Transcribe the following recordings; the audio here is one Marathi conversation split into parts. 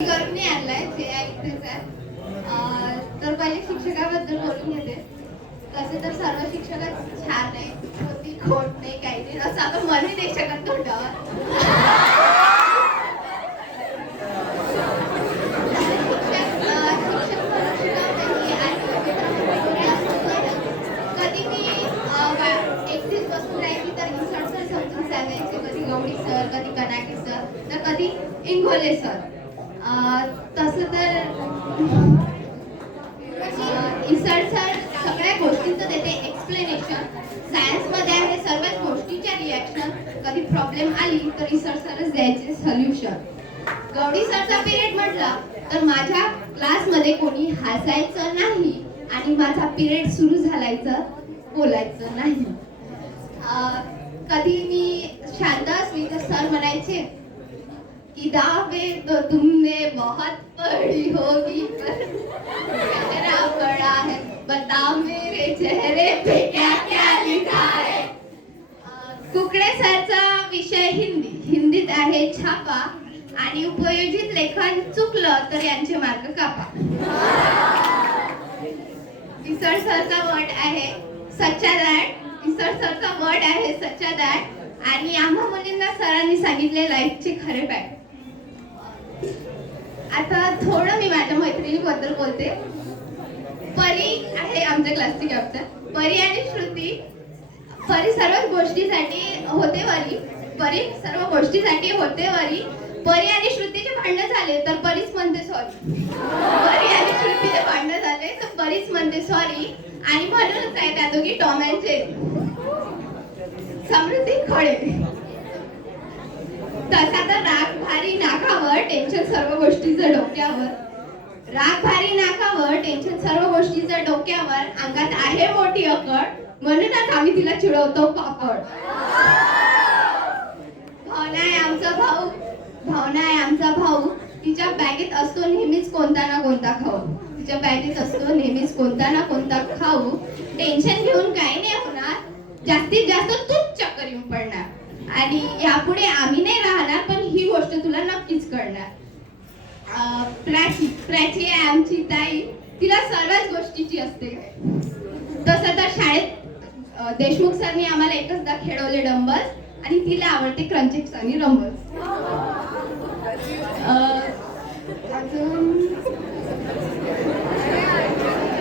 करून नाही आणलाय ते ऐकतेच आहे. तर पहिले शिक्षकाबद्दल बोलून घेते. तसे तर सर्व शिक्षक छान आहे खोट नाही काही नाही. असं आपण मनही नाही शकत तोंडावर. शिक्षक कधी मी एकटीच बसून राहिली तर इसळ सर समजून सांगायचे. कधी गवडी सर कधी कनाके सर तर कधी इंगोले सर. तसं तर अं, इसळ सर सगळ्या गोष्टींचं देते एक्सप्लेनेशन सायन्समध्ये आहे सर्वच गोष्टीच्या रिॲक्शन कधी प्रॉब्लेम आली तर इसळ सरच द्यायचे सोल्युशन गौडी सरचा पिरियड म्हटला तर माझ्या क्लासमध्ये कोणी हसायचं नाही आणि माझा पिरियड सुरू झालायचं बोलायचं नाही. कधी मी शांत असली तर सर म्हणायचे किताबें तो तुमने बहुत पढ़ी होगी पर मेरा है। बताओ मेरे चेहरे पे क्या क्या लिखा है? कुकडे सरचा विषय हिंदी हिंदीत आहे छापा आणि उपयोजित लेखन चुकलं तर यांचे मार्ग कापा. इसळ सरचा वर्ड आहे सच्चा दॅट इसळ सरचा वर्ड आहे सच्चा दॅट आणि आम्हा मुलींना सरांनी सांगितले लाईफचे खरे पॅट थोडं मी माझ्या मैत्रिणीबद्दल बोलते. परी आहे आमच्या क्लासची कॅप्टन परी आणि श्रुती परी सर्व गोष्टीसाठी होते वारी परी सर्व गोष्टीसाठी होते वरी परी आणि श्रुतीचे भांडण झाले तर परीच म्हणते सॉरी परी आणि श्रुतीचे भांडण झाले तर परीच म्हणते सॉरी आणि म्हणूनच आहे त्या दोघी Tom and Jerry Samruddhi Khale. तसा तर राग भारी नाकावर टेन्शन सर्व गोष्टीचं डोक्यावर. राग भारी नाकावर टेन्शन सर्व गोष्टीचं डोक्यावर अंगात आहे मोठी अकड म्हणूनच आम्ही तिला चिडवतो पापड. भावना आहे आमचा भाऊ. भावना आहे आमचा भाऊ. तिच्या बॅगेत असतो नेहमीच कोणता ना कोणता खाऊ. तिच्या बॅगेत असतो नेहमीच कोणता ना कोणता खाऊ. टेन्शन घेऊन काही नाही होणार. जास्तीत जास्त तूच चक्कर येऊन पडणार. आणि यापुढे आम्ही नाही गोष्ट तुला नक्कीच कळणार. प्रॅची प्रॅची आहे आमची ताई. तिला सर्वच गोष्टीची असते. तस तसं तर शाळेत देशमुख सरनी आम्हाला एकचदा खेळवले डंबल्स आणि तिला आवडते क्रंचिक्स आणि रंबल्स अजून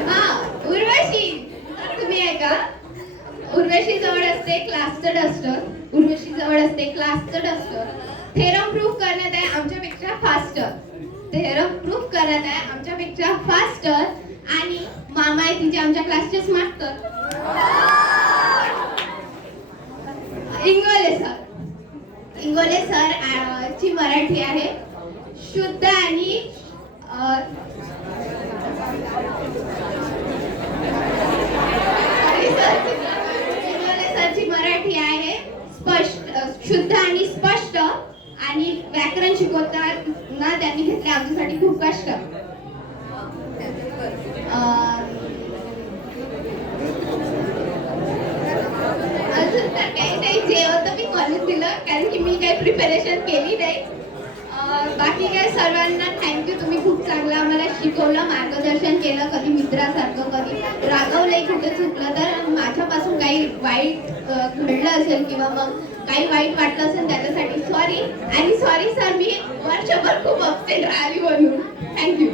हा उर्वशी तर तुम्ही आहे का उर्वशी जवळ असते क्लासचं डस्टर. उर्वशी जवळ असते क्लासचं डस्टर. थेरम प्रूफ करण्यात आहे आमच्यापेक्षा फास्टर थेरम प्रूफ करण्यात आहे आमच्यापेक्षा फास्टर आणि मामा आहे तिचे आमच्या क्लासचेच master Ingole sir Ingole sir ची मराठी आहे. शुद्ध आणि अं, इंगोले सरची मराठी आहे स्पष्ट शुद्ध आणि स्पष्ट आणि व्याकरण शिकवताना त्यांनी घेतले आमच्यासाठी खूप कष्ट. अजून तर काही नाही जे होतं मी कॉलेज दिलं कारण की मी काही प्रिपरेशन केली नाही. बाकी काय सर्वांना थँक्यू तुम्ही खूप चांगलं आम्हाला शिकवलं मार्गदर्शन केलं कधी मित्रासारखं कधी रागवलंय कुठे चुकलं तर माझ्यापासून काही वाईट घडलं असेल किंवा मग काही वाईट वाटलं असेल त्याच्यासाठी सॉरी आणि सॉरी सर मी वर्षभर खूप अपसेट राहिली म्हणून. थँक्यू